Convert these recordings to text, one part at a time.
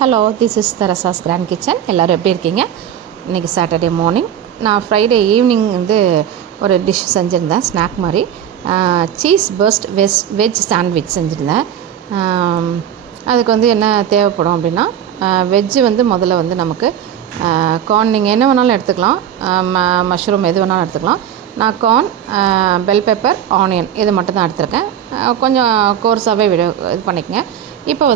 Hello, this is தரசாஸ் grand kitchen. எல்லோரும் எப்படி இருக்கீங்க? இன்றைக்கி சாட்டர்டே மார்னிங். நான் ஃப்ரைடே ஈவினிங் ஒரு டிஷ் செஞ்சுருந்தேன், ஸ்நாக் மாதிரி. சீஸ் பர்ஸ்ட் வெஜ் சாண்ட்விச் செஞ்சுருந்தேன். அதுக்கு என்ன தேவைப்படும் அப்படின்னா, வெஜ்ஜு முதல்ல நமக்கு கார்ன் நீங்கள் என்ன வேணாலும் எடுத்துக்கலாம், மஷ்ரூம் எது வேணாலும் எடுத்துக்கலாம். நான் கார்ன், பெல் பெப்பர், ஆனியன் இது மட்டும் தான் எடுத்திருக்கேன். கொஞ்சம் கோர்ஸாகவே இது பண்ணிக்கங்க. இப்போ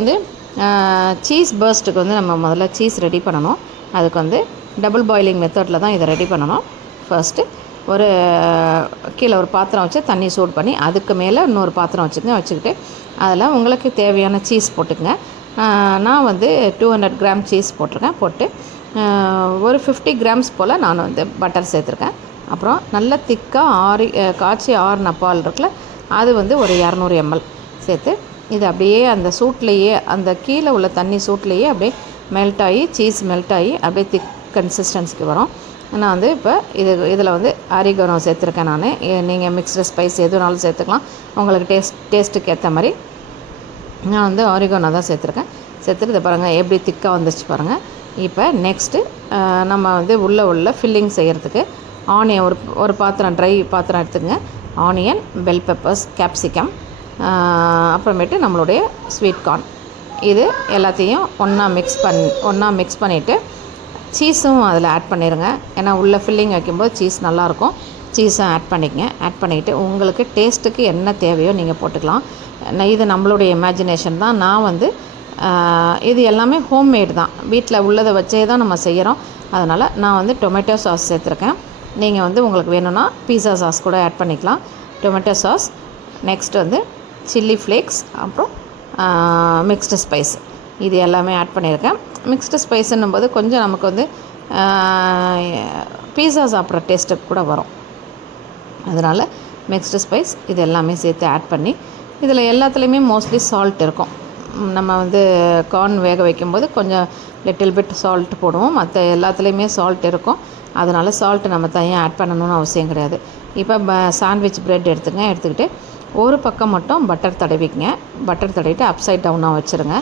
சீஸ் பர்ஸ்ட்டுக்கு நம்ம முதல்ல சீஸ் ரெடி பண்ணணும். அதுக்கு டபுள் பாயிலிங் மெத்தடில் தான் இதை ரெடி பண்ணணும். ஃபர்ஸ்ட்டு கீழே ஒரு பாத்திரம் வச்சு தண்ணி சூடு பண்ணி அதுக்கு மேலே இன்னொரு பாத்திரம் வச்சுக்கிட்டு அதில் உங்களுக்கு தேவையான சீஸ் போட்டுக்கங்க. நான் 200 கிராம் சீஸ் போட்டிருக்கேன். போட்டு ஒரு 50 கிராம்ஸ் போல் நான் பட்டர் சேர்த்துருக்கேன். அப்புறம் நல்லா திக்காக காய்ச்சி ஆறின பால் இருக்குல்ல, அது ஒரு 200 ml சேர்த்து இது அப்படியே அந்த சூட்லேயே, அந்த கீழே உள்ள தண்ணி சூட்லேயே அப்படியே மெல்ட் ஆகி, சீஸ் மெல்ட் ஆகி அப்படியே திக் கன்சிஸ்டன்சிக்கு வரும். நான் இப்போ இதில் ஆரிகானோ சேர்த்துருக்கேன். நீங்கள் மிக்ஸ்டு ஸ்பைஸ் எதுனாலும் சேர்த்துக்கலாம், உங்களுக்கு டேஸ்ட்டுக்கு ஏற்ற மாதிரி. நான் ஆரிகானோ தான் சேர்த்துருக்கேன். சேர்த்துட்டு இதை பாருங்கள் எப்படி திக்காக வந்துச்சு பாருங்கள். இப்போ நெக்ஸ்ட்டு நம்ம உள்ள ஃபில்லிங் செய்கிறதுக்கு ஆனியன் ஒரு பாத்திரம், ட்ரை பாத்திரம் எடுத்துக்கங்க. ஆனியன், பெல் பெப்பர்ஸ், கேப்சிகம், அப்புறமேட்டு நம்மளுடைய ஸ்வீட் கார்ன், இது எல்லாத்தையும் ஒன்றா மிக்ஸ் பண்ணிவிட்டு சீஸும் அதில் ஆட் பண்ணிடுங்க. ஏன்னா உள்ளே ஃபில்லிங் வைக்கும்போது சீஸ் நல்லாயிருக்கும். சீஸும் ஆட் பண்ணிக்கங்க. ஆட் பண்ணிவிட்டு உங்களுக்கு டேஸ்ட்டுக்கு என்ன தேவையோ நீங்கள் போட்டுக்கலாம். இது நம்மளுடைய இமேஜினேஷன் தான். நான் இது எல்லாமே ஹோம்மேடு தான், வீட்டில் உள்ளதை வச்சே தான் நம்ம செய்கிறோம். அதனால் நான் டொமேட்டோ சாஸ் சேர்த்துருக்கேன். நீங்கள் உங்களுக்கு வேணும்னா பீஸா சாஸ் கூட ஆட் பண்ணிக்கலாம். Tomato sauce, next chilli flakes, அப்புறம் மிக்ஸ்டு ஸ்பைஸ், இது எல்லாமே ஆட் பண்ணியிருக்கேன். மிக்ஸ்டு ஸ்பைஸுன்னும் போது கொஞ்சம் நமக்கு பீஸா சாப்பிட்ற டேஸ்ட்டுக்கு கூட வரும். அதனால் மிக்ஸ்டு ஸ்பைஸ் இது எல்லாமே சேர்த்து ஆட் பண்ணி, இதில் எல்லாத்துலேயுமே மோஸ்ட்லி சால்ட் இருக்கும். நம்ம கார்ன் வேக வைக்கும்போது கொஞ்சம் லிட்டில் பிட் சால்ட் போடுவோம். மற்ற எல்லாத்துலேயுமே சால்ட் இருக்கும். அதனால் சால்ட்டு நம்ம தனியாக ஆட் பண்ணணும்னு அவசியம் கிடையாது. இப்போ சாண்ட்விச் ப்ரெட் எடுத்துக்கிட்டு ஒரு பக்கம் மட்டும் பட்டர் தடவிக்கங்க. பட்டர் தடவிட்டு அப்சைட் டவுனாக வச்சுருங்க.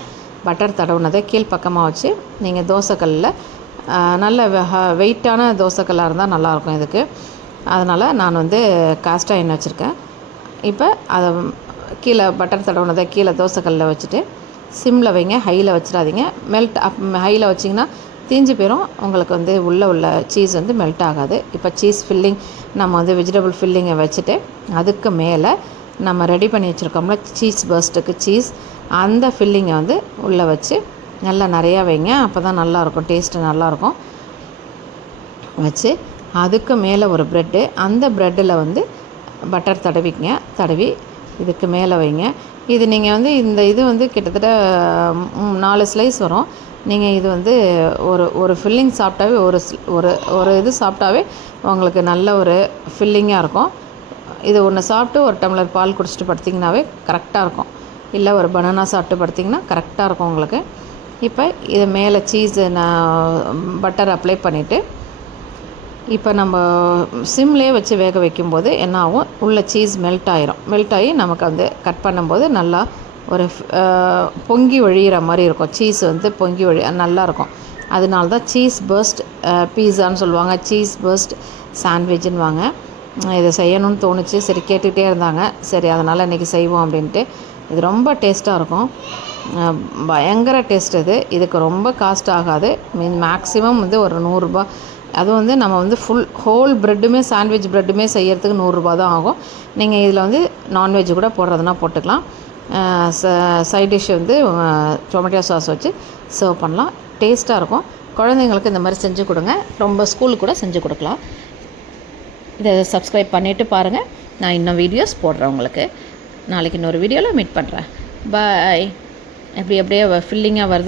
பட்டர் தடவுனதை கீழ்ப்பக்கமாக வச்சு நீங்கள் தோசைக்கல்லில், நல்ல வெயிட்டான தோசைக்கல்லாக இருந்தால் நல்லாயிருக்கும் இதுக்கு. அதனால் நான் காஸ்ட் அயர்ன் வச்சுருக்கேன். இப்போ அதை கீழே பட்டர் தடவுனதை கீழே தோசைக்கல்லில் வச்சுட்டு சிம்மில் வைங்க, ஹையில் வச்சிடாதீங்க. ஹையில் வச்சிங்கன்னா தீஞ்சு போயிடும். உங்களுக்கு உள்ள சீஸ் மெல்ட் ஆகாது. இப்போ சீஸ் ஃபில்லிங் நம்ம வெஜிடபிள் ஃபில்லிங்கை வச்சுட்டு அதுக்கு மேலே நம்ம ரெடி பண்ணி வச்சுருக்கோம்ல சீஸ் பர்ஸ்ட்டுக்கு சீஸ், அந்த ஃபில்லிங்கை உள்ளே வச்சு நல்லா நிறையா வைங்க. அப்போ தான் நல்லாயிருக்கும், டேஸ்ட்டு நல்லாயிருக்கும். வச்சு அதுக்கு மேலே ஒரு ப்ரெட்டு, அந்த ப்ரெட்டில் பட்டர் தடவி இதுக்கு மேலே வைங்க. இது நீங்கள் இந்த இது கிட்டத்தட்ட 4 ஸ்லைஸ் வரும். நீங்கள் இது ஒரு ஃபில்லிங் சாப்பிட்டாவே ஒரு இது சாப்பிட்டாவே உங்களுக்கு நல்ல ஒரு ஃபில்லிங்காக இருக்கும். இது ஒன்று சாப்பிட்டு ஒரு டம்ளர் பால் குடிச்சிட்டு படுத்திங்கனாவே கரெக்டாக இருக்கும். இல்லை ஒரு பனானா சாப்பிட்டு படுத்திங்கன்னா கரெக்டாக இருக்கும் உங்களுக்கு. இப்போ இது மேலே சீஸு பட்டர் அப்ளை பண்ணிவிட்டு இப்போ நம்ம சிம்லேயே வச்சு வேக வைக்கும்போது என்ன ஆகும், உள்ள சீஸ் மெல்ட் ஆகி நமக்கு கட் பண்ணும்போது நல்லா ஒரு பொங்கி வழிகிற மாதிரி இருக்கும். சீஸ் பொங்கி நல்லாயிருக்கும். அதனால தான் சீஸ் பர்ஸ்ட் பீஸான்னு சொல்லுவாங்க, சீஸ் பர்ஸ்ட் சாண்ட்விட்சுன்னு வாங்க. இதை செய்யணும்னு தோணுச்சு. சரி, கேட்டுக்கிட்டே இருந்தாங்க. சரி, அதனால் இன்றைக்கி செய்வோம் அப்படின்ட்டு. இது ரொம்ப டேஸ்ட்டாக இருக்கும், பயங்கர டேஸ்ட். இதுக்கு ரொம்ப காஸ்ட் ஆகாது. மேக்ஸிமம் ஒரு 100 ரூபா. அதுவும் நம்ம ஃபுல் ஹோல் ப்ரெட்டுமே, சாண்ட்விச் ப்ரெட்டுமே செய்கிறதுக்கு 100 ரூபா தான் ஆகும். நீங்கள் இதில் நான்வெஜ் கூட போடுறதுனா போட்டுக்கலாம். சைட் டிஷ் டொமேட்டோ சாஸ் வச்சு சர்வ் பண்ணலாம். டேஸ்ட்டாக இருக்கும். குழந்தைங்களுக்கு இந்த மாதிரி செஞ்சு கொடுங்க. ரொம்ப ஸ்கூலுக்கு கூட செஞ்சு கொடுக்கலாம். இதை சப்ஸ்கிரைப் பண்ணிவிட்டு பாருங்கள். நான் இன்னும் வீடியோஸ் போடுறேன் உங்களுக்கு. நாளைக்கு இன்னொரு வீடியோவில் மீட் பண்ணுறேன். பாய். அப்படியே ஃபில்லிங்காக வருது.